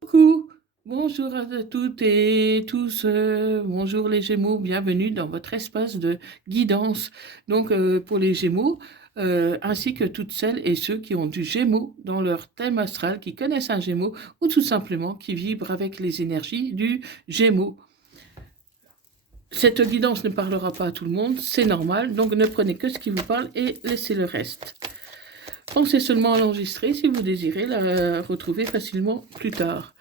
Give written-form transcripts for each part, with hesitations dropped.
Coucou, bonjour à toutes et tous, bonjour les Gémeaux, bienvenue dans votre espace de guidance. Donc pour les Gémeaux, ainsi que toutes celles et ceux qui ont du Gémeaux dans leur thème astral, qui connaissent un Gémeaux ou tout simplement qui vibrent avec les énergies du Gémeaux. Cette guidance ne parlera pas à tout le monde, c'est normal, donc ne prenez que ce qui vous parle et laissez le reste. Pensez seulement à l'enregistrer si vous désirez la retrouver facilement plus tard.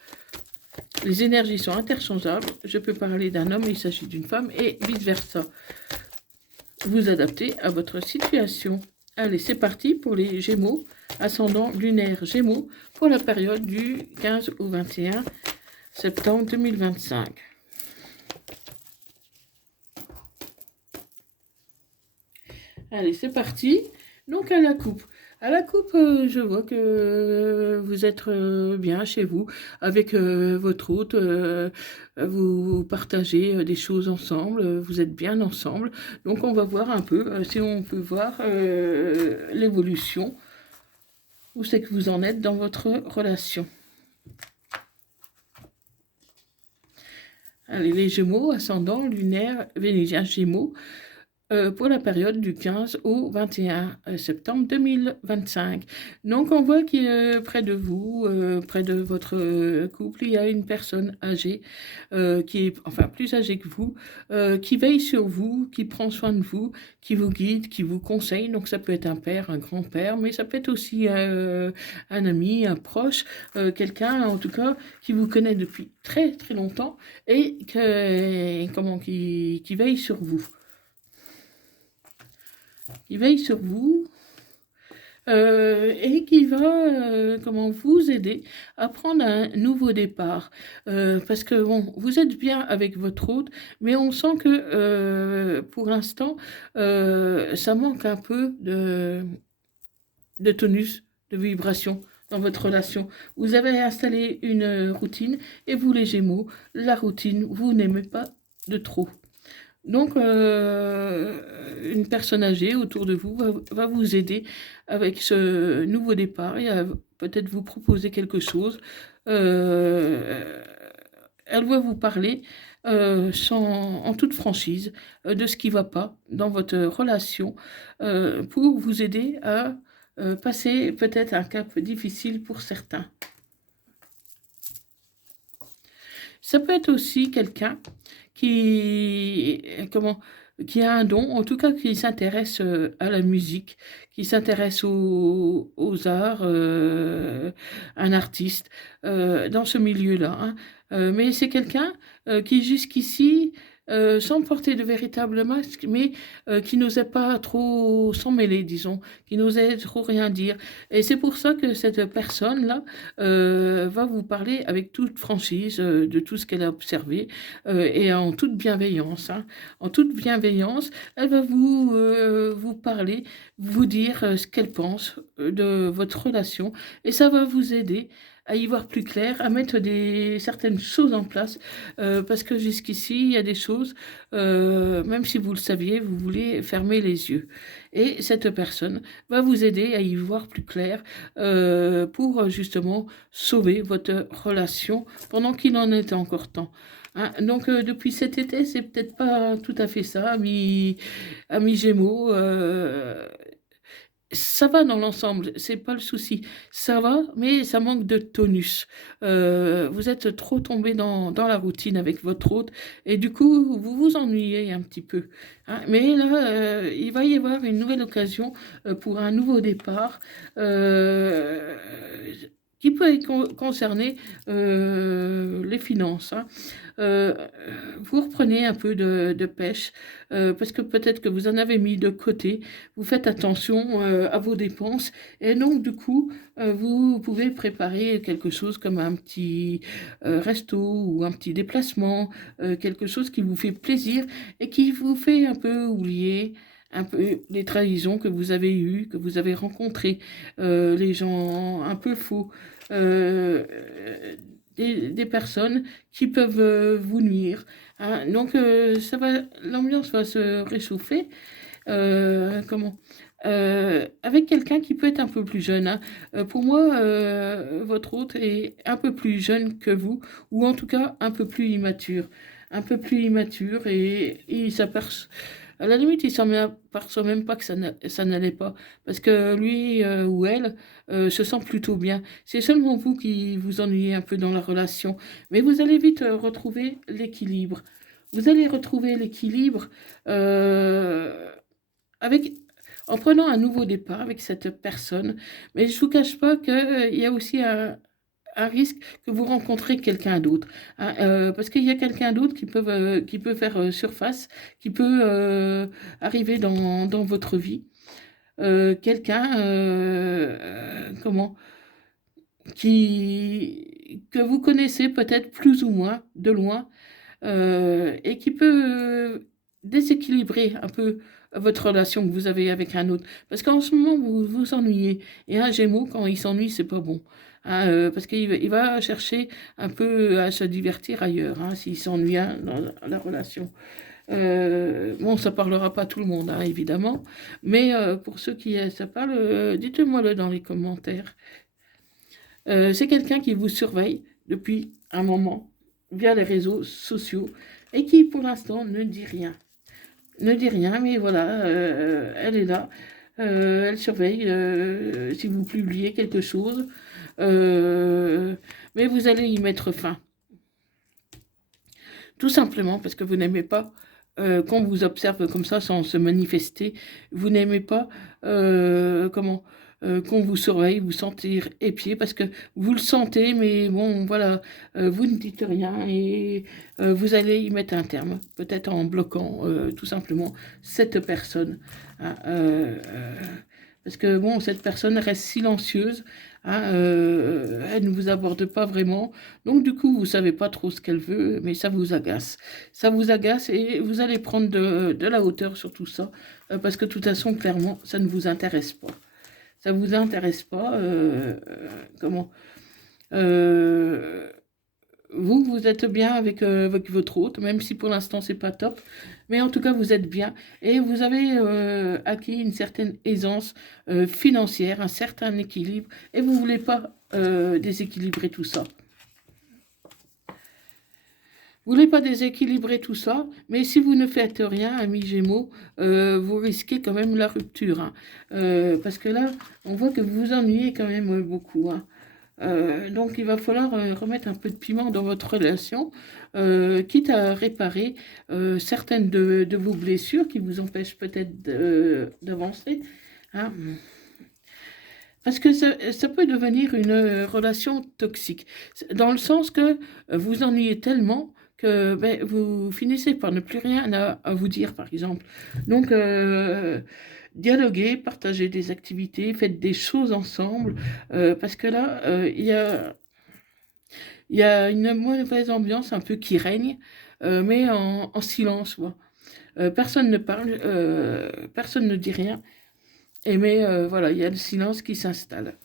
Les énergies sont interchangeables. Je peux parler d'un homme, il s'agit d'une femme et vice-versa. Vous adaptez à votre situation. Allez, c'est parti pour les Gémeaux, ascendant lunaire Gémeaux, pour la période du 15 au 21 septembre 2025. Allez, c'est parti. Donc à la coupe. À la coupe, je vois que vous êtes bien chez vous avec votre hôte. Vous partagez des choses ensemble. Vous êtes bien ensemble. Donc on va voir un peu si on peut voir l'évolution. Où c'est que vous en êtes dans votre relation. Allez, les Gémeaux, ascendant, lunaire, Vénusien, Gémeaux. Pour la période du 15 au 21 septembre 2025. Donc on voit qu'il près de vous, près de votre couple, il y a une personne âgée, qui est enfin plus âgée que vous, qui veille sur vous, qui prend soin de vous, qui vous guide, qui vous conseille. Donc ça peut être un père, un grand-père, mais ça peut être aussi un ami, un proche, quelqu'un en tout cas qui vous connaît depuis très très longtemps et qui veille sur vous. Il veille sur vous et qui va vous aider à prendre un nouveau départ. Parce que bon, vous êtes bien avec votre hôte, mais on sent que pour l'instant, ça manque un peu de tonus, de vibration dans votre relation. Vous avez installé une routine et vous les Gémeaux, la routine, vous n'aimez pas de trop. Donc, une personne âgée autour de vous va vous aider avec ce nouveau départ et à peut-être vous proposer quelque chose. Elle va vous parler en toute franchise de ce qui ne va pas dans votre relation pour vous aider à passer peut-être un cap difficile pour certains. Ça peut être aussi quelqu'un qui, qui a un don, en tout cas qui s'intéresse à la musique, qui s'intéresse aux arts, un artiste dans ce milieu-là, hein. Mais c'est quelqu'un qui jusqu'ici, sans porter de véritable masque, mais qui n'osait pas trop s'en mêler, disons, qui n'osait trop rien dire. Et c'est pour ça que cette personne-là va vous parler avec toute franchise de tout ce qu'elle a observé et en toute bienveillance, hein. En toute bienveillance, elle va vous parler, vous dire ce qu'elle pense de votre relation et ça va vous aider à y voir plus clair, à mettre certaines choses en place, parce que jusqu'ici, il y a des choses, même si vous le saviez, vous voulez fermer les yeux. Et cette personne va vous aider à y voir plus clair pour justement sauver votre relation pendant qu'il en est encore temps. Hein. Donc depuis cet été, c'est peut-être pas tout à fait ça, ami Gémeaux. Ça va dans l'ensemble, c'est pas le souci. Ça va, mais ça manque de tonus. Vous êtes trop tombé dans la routine avec votre hôte et du coup, vous vous ennuyez un petit peu. Hein. Mais là, il va y avoir une nouvelle occasion pour un nouveau départ. Qui peut concerner les finances. Hein. Euh, vous reprenez un peu de pêche parce que peut-être que vous en avez mis de côté. Vous faites attention à vos dépenses et donc du coup, vous pouvez préparer quelque chose comme un petit resto ou un petit déplacement, quelque chose qui vous fait plaisir et qui vous fait un peu oublier un peu les trahisons que vous avez eues, que vous avez rencontrées, les gens un peu faux, euh, des personnes qui peuvent vous nuire. Hein. Donc l'ambiance va se réchauffer. Comment? avec quelqu'un qui peut être un peu plus jeune, hein. Pour moi, votre hôte est un peu plus jeune que vous, ou en tout cas un peu plus immature. Un peu plus immature et il s'aperçoit. À la limite, il s'en aperçoit même pas que ça n'allait pas. Parce que lui ou elle se sent plutôt bien. C'est seulement vous qui vous ennuyez un peu dans la relation. Mais vous allez vite retrouver l'équilibre. Vous allez retrouver l'équilibre euh, avec, en prenant un nouveau départ avec cette personne. Mais je ne vous cache pas qu'il y a aussi un risque que vous rencontrez quelqu'un d'autre, hein, parce qu'il y a quelqu'un d'autre qui peut faire surface, qui peut arriver dans votre vie. Quelqu'un, que vous connaissez peut-être plus ou moins de loin, et qui peut déséquilibrer un peu votre relation que vous avez avec un autre. Parce qu'en ce moment, vous vous ennuyez. Et un Gémeaux, quand il s'ennuie, c'est pas bon. Hein, parce il va chercher un peu à se divertir ailleurs, hein, s'il s'ennuie, hein, dans la relation. Bon, ça parlera pas à tout le monde, hein, évidemment, mais pour ceux qui ça parle, dites-moi-le dans les commentaires. C'est quelqu'un qui vous surveille depuis un moment via les réseaux sociaux et qui, pour l'instant, ne dit rien. Ne dit rien, mais voilà, elle est là. Elle surveille si vous publiez quelque chose. Mais vous allez y mettre fin. Tout simplement parce que vous n'aimez pas qu'on vous observe comme ça sans se manifester. Vous n'aimez pas qu'on vous surveille, vous sentir épié parce que vous le sentez, mais bon, voilà, vous ne dites rien et vous allez y mettre un terme, peut-être en bloquant tout simplement cette personne, hein, parce que bon, cette personne reste silencieuse, hein, elle ne vous aborde pas vraiment, donc du coup, vous savez pas trop ce qu'elle veut, mais ça vous agace. Ça vous agace et vous allez prendre de la hauteur sur tout ça, parce que de toute façon, clairement, ça ne vous intéresse pas. Ça vous intéresse pas, comment euh, vous, vous êtes bien avec votre hôte, même si pour l'instant c'est pas top, mais en tout cas vous êtes bien et vous avez acquis une certaine aisance financière, un certain équilibre et vous voulez pas déséquilibrer tout ça. Vous voulez pas déséquilibrer tout ça, mais si vous ne faites rien, amis Gémeaux, vous risquez quand même la rupture, hein. Parce que là, on voit que vous vous ennuyez quand même beaucoup, hein. Donc il va falloir remettre un peu de piment dans votre relation, quitte à réparer certaines de vos blessures qui vous empêchent peut-être d'avancer, hein. Parce que ça peut devenir une relation toxique, dans le sens que vous ennuyez tellement que ben, vous finissez par ne plus rien à vous dire, par exemple. Donc, dialoguez, partagez des activités, faites des choses ensemble, parce que là, il y a une mauvaise ambiance un peu qui règne, mais en silence, quoi. Personne ne parle, personne ne dit rien, et mais voilà, il y a le silence qui s'installe.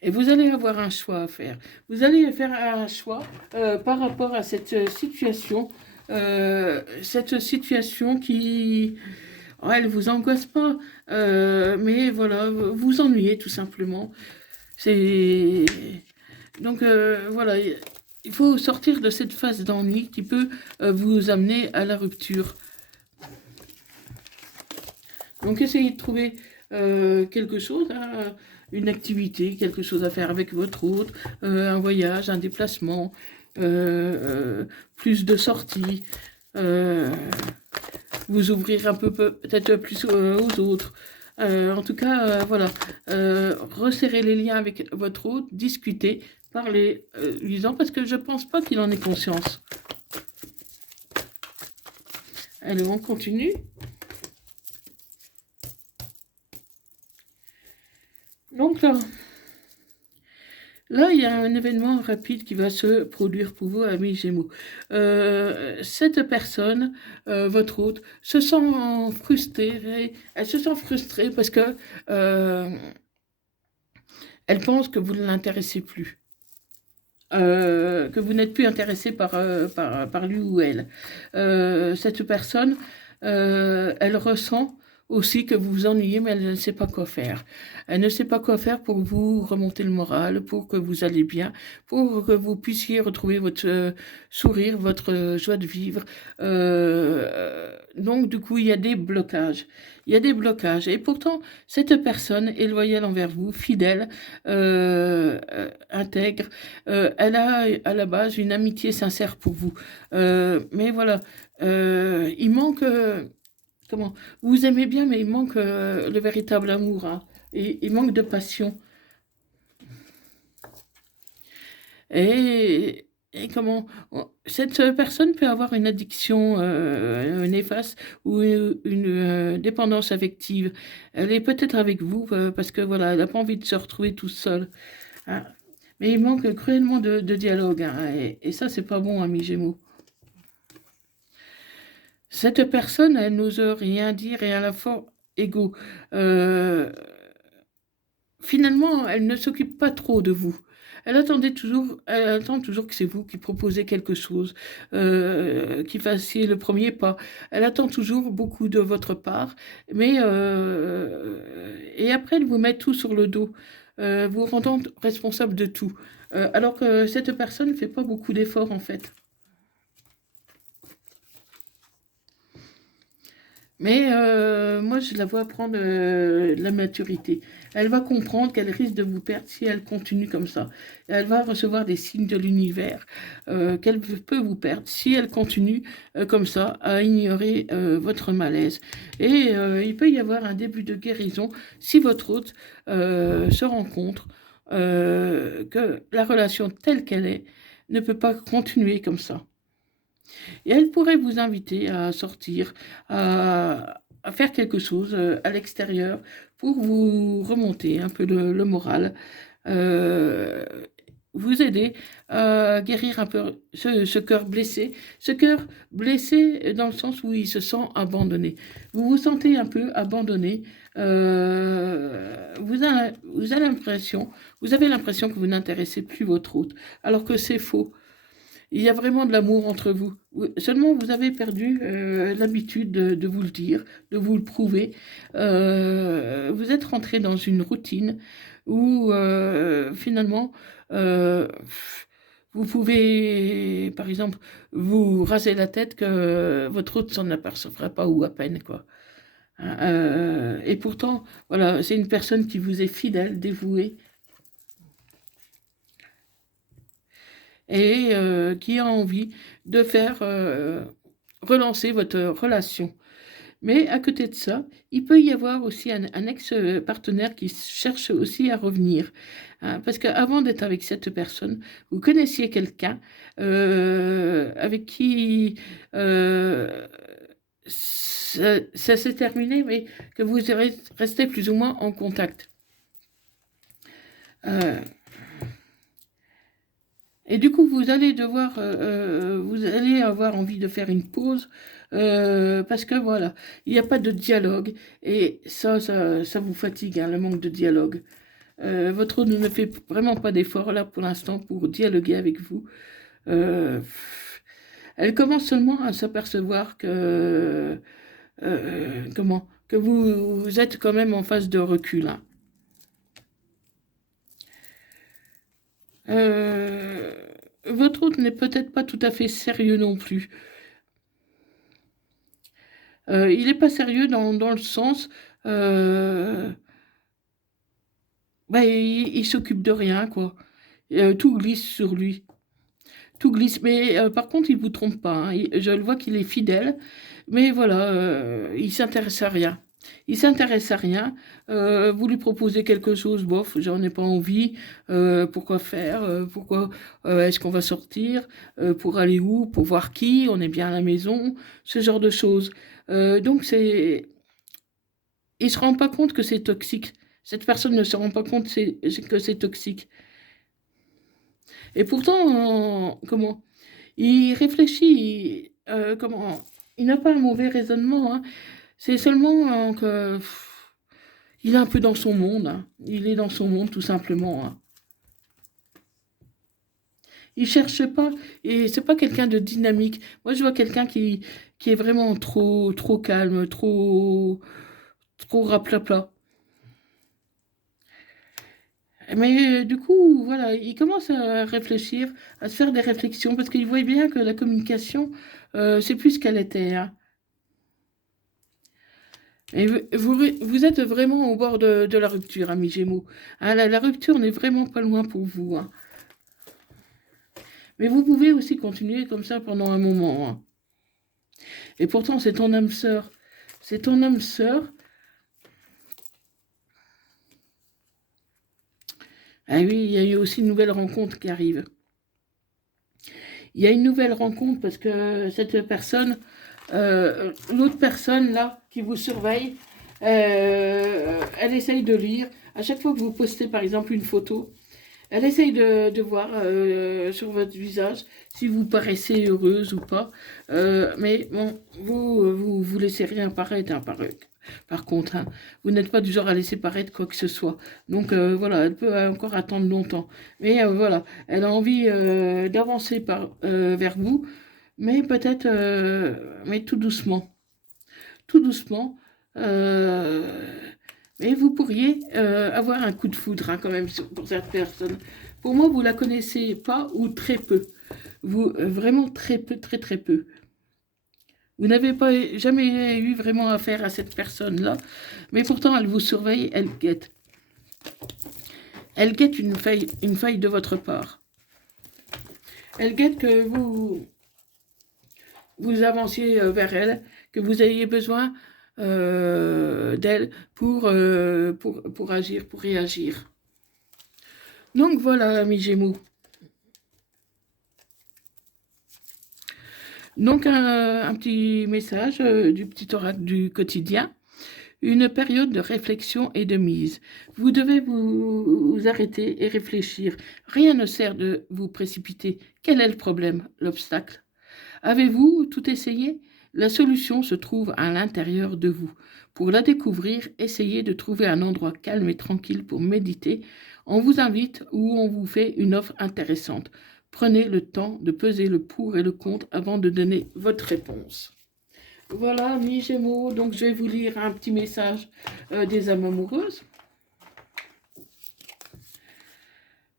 Et vous allez avoir un choix à faire. Vous allez faire un choix par rapport à cette situation qui, oh, elle vous angoisse pas, mais voilà, vous ennuyez tout simplement. C'est donc voilà, il faut sortir de cette phase d'ennui qui peut vous amener à la rupture. Donc essayez de trouver quelque chose, hein, une activité, quelque chose à faire avec votre hôte, un voyage, un déplacement, plus de sorties, euh, vous ouvrir un peu peut-être plus aux autres. En tout cas, voilà, resserrer les liens avec votre hôte, discuter, parler, lui-en, parce que je pense pas qu'il en ait conscience. Allez, on continue. Donc là, il y a un événement rapide qui va se produire pour vous, amis Gémeaux. Cette personne, votre hôte, se sent frustrée. Elle se sent frustrée parce que elle pense que vous ne l'intéressez plus. Que vous n'êtes plus intéressé par lui ou elle. Cette personne, elle ressent aussi que vous vous ennuyez, mais elle ne sait pas quoi faire. Elle ne sait pas quoi faire pour vous remonter le moral, pour que vous allez bien, pour que vous puissiez retrouver votre sourire, votre joie de vivre. Donc, du coup, il y a des blocages. Il y a des blocages. Et pourtant, cette personne est loyale envers vous, fidèle, intègre. Elle a à la base une amitié sincère pour vous. Mais voilà, il manque... comment? Vous aimez bien, mais il manque le véritable amour, hein. Et il manque de passion. Et comment? Cette personne peut avoir une addiction néfaste ou une dépendance affective. Elle est peut-être avec vous parce que voilà, elle n'a pas envie de se retrouver tout seul, hein. Mais il manque cruellement de dialogue, hein. Et ça, c'est pas bon, ami Gémeaux. Cette personne, elle n'ose rien dire et à la fois égaux. Euh, Finalement, elle ne s'occupe pas trop de vous. Elle attend toujours que c'est vous qui proposez quelque chose, qui fassiez le premier pas. Elle attend toujours beaucoup de votre part, mais et après elle vous met tout sur le dos, vous rendant responsable de tout. Alors que cette personne ne fait pas beaucoup d'efforts en fait. Mais moi, je la vois prendre la maturité. Elle va comprendre qu'elle risque de vous perdre si elle continue comme ça. Elle va recevoir des signes de l'univers qu'elle peut vous perdre si elle continue comme ça à ignorer votre malaise. Et il peut y avoir un début de guérison si votre hôte se rend compte que la relation telle qu'elle est ne peut pas continuer comme ça. Et elle pourrait vous inviter à sortir, à faire quelque chose à l'extérieur pour vous remonter un peu le moral, euh, vous aider à guérir un peu ce cœur blessé. Ce cœur blessé dans le sens où il se sent abandonné. Vous vous sentez un peu abandonné. Vous avez l'impression que vous n'intéressez plus votre hôte, alors que c'est faux. Il y a vraiment de l'amour entre vous. Seulement, vous avez perdu l'habitude de vous le dire, de vous le prouver. Vous êtes rentré dans une routine où finalement, euh, vous pouvez, par exemple, vous raser la tête que votre hôte s'en apercevra pas ou à peine, quoi. Hein, et pourtant, voilà, c'est une personne qui vous est fidèle, dévouée et qui a envie de faire relancer votre relation. Mais à côté de ça, il peut y avoir aussi un ex-partenaire qui cherche aussi à revenir, hein, parce qu'avant d'être avec cette personne, vous connaissiez quelqu'un avec qui ça s'est terminé, mais que vous restez plus ou moins en contact. Euh, Et du coup, vous allez avoir envie de faire une pause parce que voilà, il n'y a pas de dialogue et ça vous fatigue, hein, le manque de dialogue. Votre hôte ne fait vraiment pas d'effort là pour l'instant pour dialoguer avec vous. Euh, Elle commence seulement à s'apercevoir que vous êtes quand même en phase de recul, hein. Euh, Votre hôte n'est peut-être pas tout à fait sérieux non plus. Il n'est pas sérieux dans le sens, euh, bah, il s'occupe de rien, quoi. Tout glisse sur lui. Tout glisse. Mais par contre, il ne vous trompe pas, hein. Je le vois qu'il est fidèle, mais voilà, il s'intéresse à rien. Il s'intéresse à rien. Vous lui proposez quelque chose, bof, j'en ai pas envie. Pourquoi faire? Pourquoi est-ce qu'on va sortir? Pour aller où? Pour voir qui? On est bien à la maison? Ce genre de choses. Donc il se rend pas compte que c'est toxique. Cette personne ne se rend pas compte que c'est toxique. Et pourtant, comment? Il réfléchit, comment? Il n'a pas un mauvais raisonnement, hein. C'est seulement que il est un peu dans son monde, hein. Il est dans son monde tout simplement, hein. il cherche pas, et c'est pas quelqu'un de dynamique. Moi, je vois quelqu'un qui est vraiment trop calme, trop raplapla. Mais du coup, voilà, il commence à réfléchir, à se faire des réflexions, parce qu'il voit bien que la communication, c'est plus ce qu'elle était, hein. Et vous êtes vraiment au bord de la rupture, ami Gémeaux. Ah, la rupture n'est vraiment pas loin pour vous, hein. Mais vous pouvez aussi continuer comme ça pendant un moment, hein. Et pourtant, c'est ton âme sœur. C'est ton âme sœur. Ah oui, il y a eu aussi une nouvelle rencontre qui arrive. Il y a une nouvelle rencontre parce que cette personne, l'autre personne là qui vous surveille, elle essaye de lire. À chaque fois que vous postez par exemple une photo, elle essaye de voir sur votre visage si vous paraissez heureuse ou pas. Mais bon, vous laissez rien paraître, hein, par contre, hein. Vous n'êtes pas du genre à laisser paraître quoi que ce soit. Donc voilà, elle peut encore attendre longtemps. Mais voilà, elle a envie d'avancer vers vous, mais peut-être, mais tout doucement. Tout doucement. Euh, mais vous pourriez avoir un coup de foudre, hein, quand même pour cette personne. Pour moi, vous la connaissez pas ou très peu. Vous, vraiment très peu, très peu. Vous n'avez pas jamais eu vraiment affaire à cette personne-là, mais pourtant elle vous surveille, elle guette. Elle guette une faille de votre part. Elle guette que vous avanciez vers elle, que vous ayez besoin d'elle pour agir, pour réagir. Donc voilà, amis Gémeaux. Donc un petit message du petit oracle du quotidien. Une période de réflexion et de mise. Vous devez vous arrêter et réfléchir. Rien ne sert de vous précipiter. Quel est le problème, l'obstacle? Avez-vous tout essayé? La solution se trouve à l'intérieur de vous. Pour la découvrir, essayez de trouver un endroit calme et tranquille pour méditer. On vous invite ou on vous fait une offre intéressante. Prenez le temps de peser le pour et le contre avant de donner votre réponse. Voilà, mi Gémeaux, donc je vais vous lire un petit message des âmes amoureuses.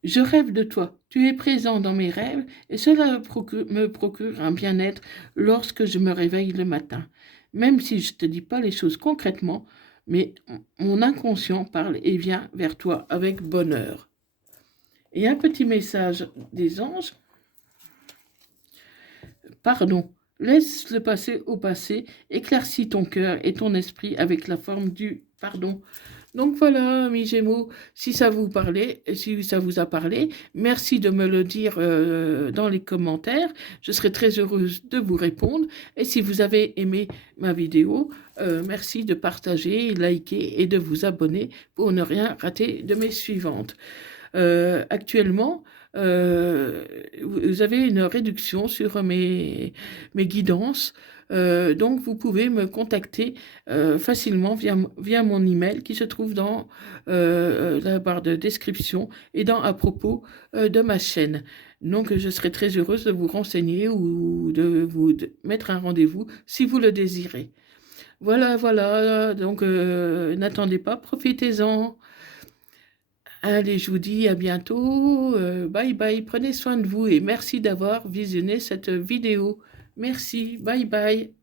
Je rêve de toi, tu es présent dans mes rêves et cela me procure un bien-être lorsque je me réveille le matin. Même si je ne te dis pas les choses concrètement, mais mon inconscient parle et vient vers toi avec bonheur. Et un petit message des anges. Pardon, laisse le passé au passé, éclaircis ton cœur et ton esprit avec la forme du pardon. Donc voilà, mes Gémeaux, si ça vous parlait, si ça vous a parlé, merci de me le dire dans les commentaires. Je serai très heureuse de vous répondre. Et si vous avez aimé ma vidéo, merci de partager, liker et de vous abonner pour ne rien rater de mes suivantes. Actuellement, vous avez une réduction sur mes guidances. Donc, vous pouvez me contacter facilement via mon email qui se trouve dans la barre de description et dans à propos de ma chaîne. Donc, je serai très heureuse de vous renseigner ou de mettre un rendez-vous si vous le désirez. Voilà, voilà. Donc, n'attendez pas, profitez-en. Allez, je vous dis à bientôt. Bye bye. Prenez soin de vous et merci d'avoir visionné cette vidéo. Merci. Bye bye.